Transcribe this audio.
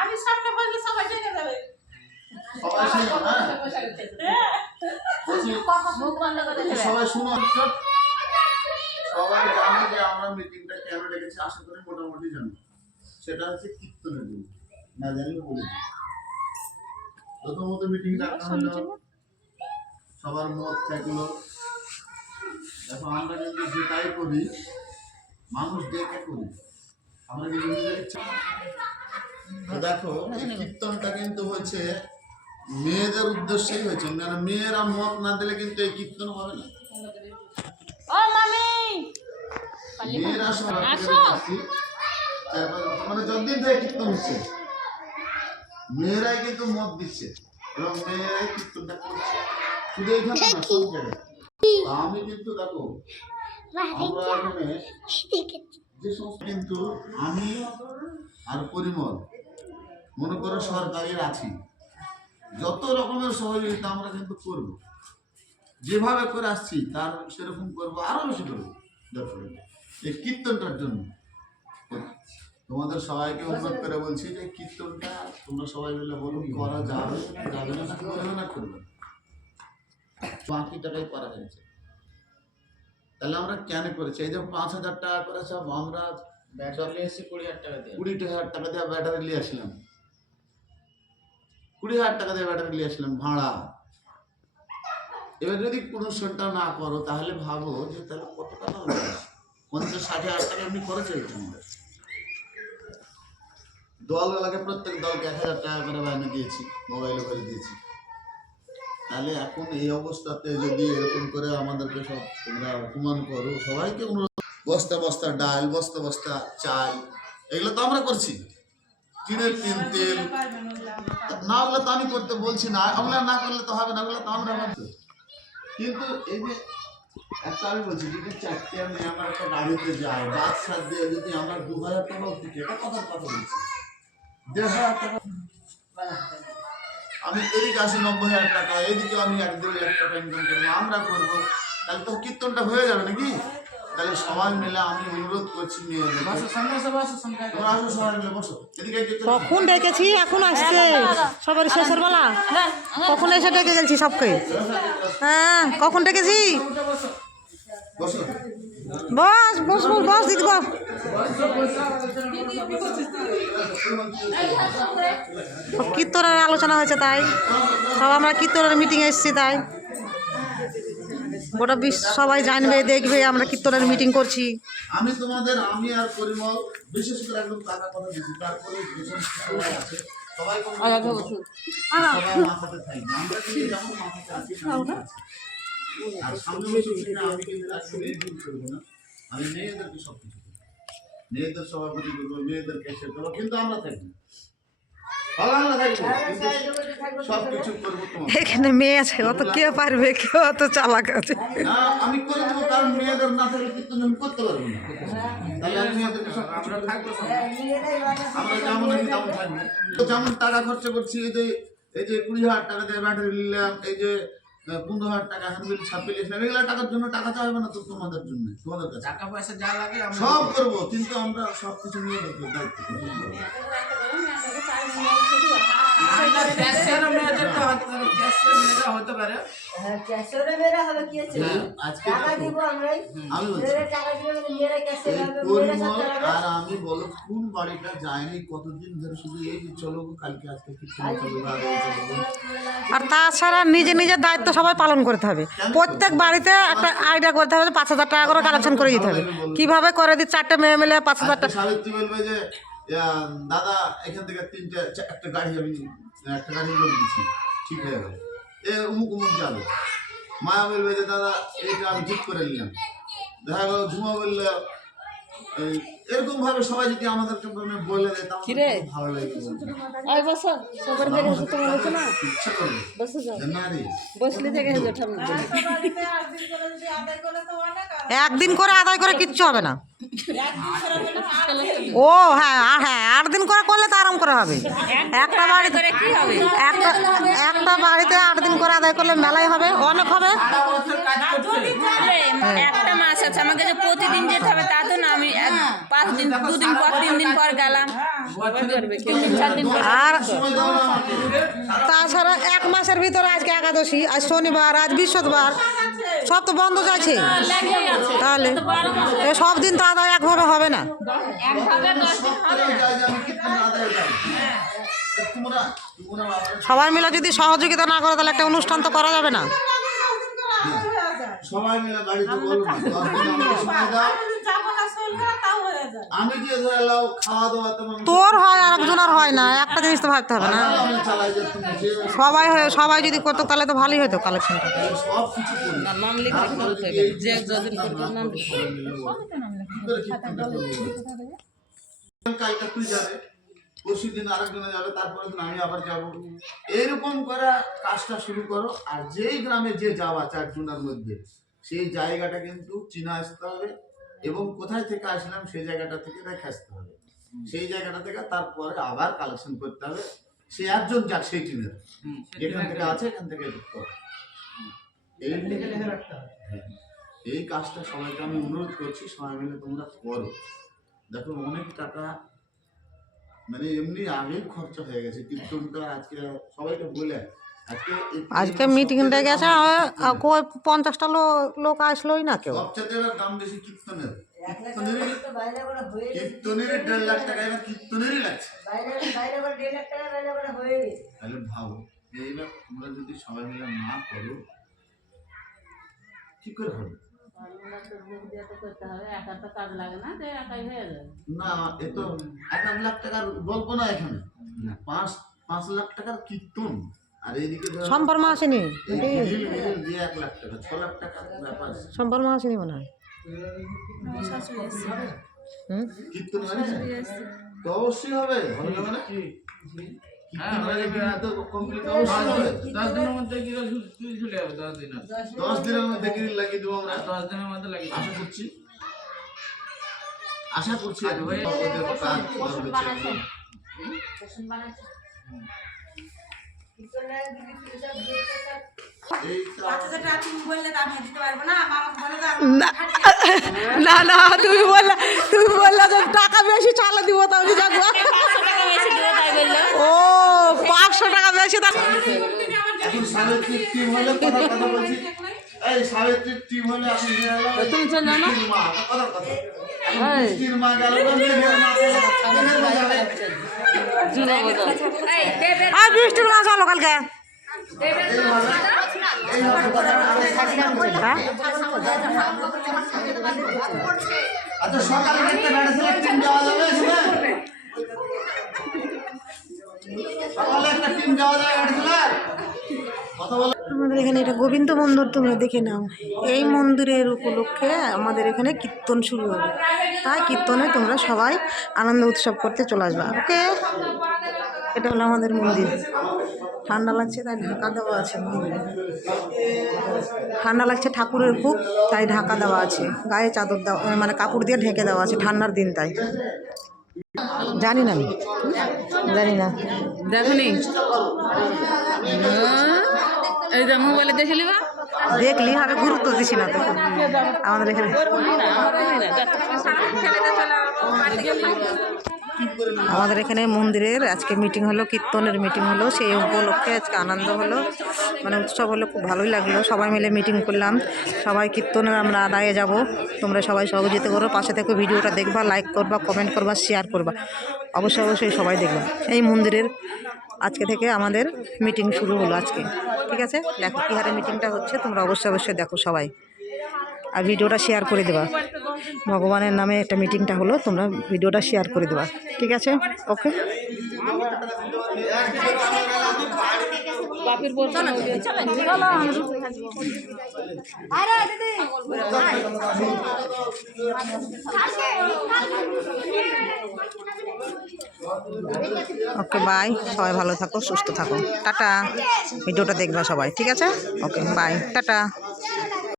আমি সামনে বসলে সবাই জেনে যাবে। সবাই শুনো হ্যাঁ। মুখ বন্ধ করে সবাই শুনো সবাই জানে যে আমরা মিটিংটা কেন ডেকেছি আশা করি মোটামুটি জানো। সেটা হচ্ছে কীর্তনের না বলে প্রথমত মিটিং ডাকা হলো সবার মত থাকল। দেখো আমরা কিন্তু যেটাই করি মানুষ দেখে করি। আমরা কিন্তু নিজের ইচ্ছা দেখো এই কীর্তনটা কিন্তু হচ্ছে মেয়েদের উদ্দেশ্যেই হয়েছে। মানে মেয়েরা মত না দিলে কিন্তু এই কীর্তন হবে না। ও মামি! মেয়েরা সব মানে যতদিন থেকে কীর্তন হচ্ছে মেয়েরাই কিন্তু মত দিচ্ছে এবং মেয়েরাই কীর্তনটা করছে। শুধু এইখানে না সব জায়গায়। আমি কিন্তু দেখো আমরা এখানে যে সমস্ত কিন্তু আমি আর পরিমল মনে করো সরকারের আছি। যত রকমের সহযোগিতা আমরা কিন্তু করব। যেভাবে করে আসছি তার সেরকম করব আরও বেশি করব দেখো এই কীর্তনটার জন্য। তোমাদের সবাইকে অনুরোধ করে বলছি যে কীর্তনটা তোমরা সবাই মিলে বলুন করা যাবে যাবে না করবে না করবে। বাকি টাকাই করা হয়েছে। তাহলে আমরা কেন করেছি? এই যে পাঁচ হাজার টাকা করে সব আমরা ব্যাটারি এসে কুড়ি হাজার টাকা দিয়ে। কুড়ি হাজার টাকা দিয়ে ব্যাটারি নিয়ে আসলাম। কুড়ি হাজার টাকা দিয়ে ব্যাটারি নিয়ে আসলাম ভাড়া। এবার যদি কোনো অনুষ্ঠানটা না করো, তাহলে ভাবো যে তাহলে কত টাকা লাগবে পঞ্চাশ, ষাট হাজার টাকা এমনি খরচ হয়েছে দলগুলোকে প্রত্যেক দলকে এক হাজার টাকা করে বায়না দিয়েছি মোবাইলে করে দিয়েছি। তাহলে এখন এই অবস্থাতে যদি এরকম করে আমাদেরকে সব তোমরা অপমান করো, সবাইকে অনুরোধ বস্তা বস্তা, ডাল, বস্তা বস্তা, চাল, এগুলো তো আমরা করছি। টিনের তিন তেল না ওগুলো তো আমি করতে বলছি না। ওগুলো না করলে তো হবে না। ওগুলো তো আমরা ভাবছি কিন্তু এই যে একটা আমি বলছি, যদি চারটে আমি আমার একটা গাড়িতে যাই, বাস সাত দিয়ে যদি আমার দু হাজার টাকা উঠছে এটা কথার কথা বলছি। দেড় হাজার টাকা। আমি এদিকে আসি নব্বই হাজার টাকা এদিকে আমি এক দেড় লাখ টাকা ইনকাম করব, আমরা করব। তাহলে তো কীর্তনটা হয়ে যাবে নাকি? সবাই মিলে আমি অনুরোধ করছি কখন ডেকেছি? এখন আসছে। সবার শেষের বেলা। কখন এসে ডেকে গেছি সবকে? হ্যাঁ কখন ডেকেছি? বস। বস বস বস দিদি বস। কীর্তনের আলোচনা হয়েছে তাই। সব আমরা কীর্তনের মিটিংয়ে এসেছি তাই। গোটা বিশ্ব সবাই জানবে দেখবে আমরা কীর্তনের মিটিং করছি। আমি তোমাদের আমি আর পরিমল বিশেষ করে একদম টাকা কথা দিচ্ছি তারপরে আছে সবাই থাকি। আর সামনে বছর আমি কিন্তু আজকে করব না। আমি মেয়েদেরকে সব কিছু মেয়েদের সভাপতি করব মেয়েদেরকে করব কিন্তু আমরা থাকব এখানে মেয়ে আছে অত কে পারবে? কেউ অত চালাক আছে? আমি করে দেবো কারণ মেয়েদের না থাকলে কীর্তন আমি করতে পারব না। তাহলে আমি মেয়েদেরকে সব আমরা থাকব আমরা যেমন আছি তেমন থাকব। তো যেমন টাকা খরচা করছি এই যে এই যে কুড়ি হাজার টাকা দিয়ে ব্যাটারি নিলাম এই যে পনেরো হাজার টাকা হ্যান্ডবিল ছাপিয়ে নিলাম এগুলো টাকার জন্য টাকা চাইবে না তো তোমাদের জন্য তোমাদের কাছে। টাকা পয়সা যা লাগে সব করব কিন্তু আমরা সব কিছু নিয়ে দেখব দায়িত্ব। আর আমি বলো কোন বাড়িটা যায়নি কতদিন ধরে শুধু এই যে চলো কালকে আজকে। আর তাছাড়া নিজে নিজের দায়িত্ব সবাই পালন করতে হবে প্রত্যেক বাড়িতে একটা আইডিয়া করতে হবে পাঁচ হাজার টাকা করে কালেকশন করে দিতে হবে কীভাবে করে দিই চারটে মেয়ে মিলে পাঁচ হাজার টাকা দাদা এখান থেকে তিনটে একটা গাড়ি আমি একটা গাড়ি লোক দিচ্ছি ঠিক হয়ে গেল। এ অমুক অমুক যাবে। মায়া বলবে যে দাদা এটা আমি ঠিক করে নিলাম। দেখা গেল ঝুমা বললে এই, এরকম ভাবে সবাই যদি আমাদেরকে মানে বলে দেয় তাহলে ভালো লাগে না? একদিন করে আদায় করে কিচ্ছু হবে না। ও হ্যাঁ আর হ্যাঁ আট দিন করে করলে তো আরাম করে হবে। একটা বাড়িতে একটা একটা বাড়িতে আট দিন করে আদায় করলে মেলাই হবে অনেক হবে। একটা মাস আছে আমাকে যে প্রতিদিন যেতে হবে তা তো না আমি পাঁচ দিন দুদিন পর তিন দিন পর গেলাম। পর আর তাছাড়া এক মাসের ভিতরে আজকে একাদশী আজ শনিবার আজ বৃহস্পতিবার। সব তো বন্ধ যাচ্ছে। আছে। তাহলে এ সব দিন তো আদায় একভাবে হবে না। সবাই মিলে যদি সহযোগিতা না করে তাহলে একটা অনুষ্ঠান তো করা যাবে না। সবাই মিলে আমি যে ধরে লাও খাওয়া দাওয়া তোমার তোর হয় আর একজনের হয় না একটা জিনিস তো ভাবতে হবে না। আমি চালাই যে তুমি যে সবাই হয়ে সবাই যদি করতো তাহলে তো ভালোই হতো কালেকশনটা সব কিছু করি। নাম লিখে করতে হবে। যে যদিন করবে নাম লিখে। কালকে তুই যাবে পরশু দিন আরেকজনে যাবে তারপরে দিন আমি আবার যাব। এইরকম করে কাজটা শুরু করো আর যেই গ্রামে যে যাওয়া চারজনের মধ্যে সেই জায়গাটা কিন্তু চিনা আসতে হবে এবং কোথায় থেকে আসলাম সেই জায়গাটা থেকে রেখে আসতে হবে। সেই জায়গাটা থেকে তারপরে আবার কালেকশন করতে হবে। সে একজন যাক সেই টিমের এখান থেকে আছে এখান থেকে এই হ্যাঁ, এই কাজটা সবাইকে আমি অনুরোধ করছি সবাই মিলে তোমরা করো। দেখো অনেক টাকা মানে এমনি আগেই খরচা হয়ে গেছে। কীর্তনটা আজকে সবাইকে বলে আজকে মিটিংটা গেছে কই পঞ্চাশটা লোক আসলোই না কেউ। দাম বেশি কীর্তনের। কীর্তনেরই কীর্তনেরই দেড় লাখ টাকা এবার লাগছে। তাহলে ভাবো এইবার তোমরা যদি সবাই মিলে না করো কি করে হবে? করতে হবে একা তো কাজ লাগে না একাই হয়ে না এ তো এক আধ লাখ টাকার গল্প না এখানে। পাঁচ পাঁচ লাখ টাকার কীর্তন। সম্পর্মা আসেনি সম্পর্মা আসেনি মনে হয়। আশা করছি। আশা করছি। তা না না তুমি বললে তুমি বললে যে টাকা বেশি চালা দিব যাব। দেবে তাই বলল। ও পাঁচশো টাকা বেশি দাম এখন সাবিত্রীর টিম হলে কথা কথা বলছি এই সাবিত্রীর টিম হলে এখন নিয়ে এলো তুমি চলে যাও না? বৃষ্টির মা কথা কথা এখন বৃষ্টির মা গেল না মেঘের মা গেল না, মেঘের মা যাবে। আর বৃষ্টির মাছ হলো কালকে এইভাবে কথা বলে। হ্যাঁ আচ্ছা সকালে একটা ব্যাটা ছেলে টিম যাওয়া যাবে এখানে সকালে একটা টিম যাওয়া যাবে ব্যাটা ছেলে কথা বলো আমাদের এখানে এটা গোবিন্দ মন্দির তোমরা দেখে নাও। এই মন্দিরের উপলক্ষে আমাদের এখানে কীর্তন শুরু হবে। তাই কীর্তনে তোমরা সবাই আনন্দ উৎসব করতে চলে আসবে। ওকে? এটা হলো আমাদের মন্দির। ঠান্ডা লাগছে তাই ঢাকা দেওয়া আছে মন্দিরে। ঠান্ডা লাগছে ঠাকুরের খুব তাই ঢাকা দেওয়া আছে। গায়ে চাদর দেওয়া মানে কাপড় দিয়ে ঢেকে দেওয়া আছে ঠান্ডার দিন তাই। জানি না আমি। জানি না। দেখনি দেখলি, আগে গুরুত্ব দিছি না তো। আমাদের এখানে। আমাদের এখানে মন্দিরের আজকে মিটিং হলো, কীর্তনের মিটিং হলো, সেই উপলক্ষে আজকে আনন্দ হলো। মানে উৎসব হলো, খুব ভালোই লাগল। সবাই মিলে মিটিং করলাম। সবাই কীর্তনের আমরা আদায়ে যাব। তোমরা সবাই সহযোগিতা করো। পাশে থেকে ভিডিওটা দেখবা লাইক করবা কমেন্ট করবা শেয়ার করবা। অবশ্যই অবশ্যই সবাই দেখবা। এই মন্দিরের আজকে থেকে আমাদের মিটিং শুরু হলো আজকে। ঠিক আছে? দেখো কী হারে মিটিংটা হচ্ছে, তোমরা অবশ্যই অবশ্যই দেখো সবাই। আর ভিডিওটা শেয়ার করে দেবা। ভগবানের নামে একটা মিটিংটা হলো, তোমরা ভিডিওটা শেয়ার করে দেবা। ঠিক আছে? ওকে ওকে বাই সবাই ভালো থাকো, সুস্থ থাকো। টাটা। ভিডিওটা দেখবা সবাই, ঠিক আছে? Okay bye tata.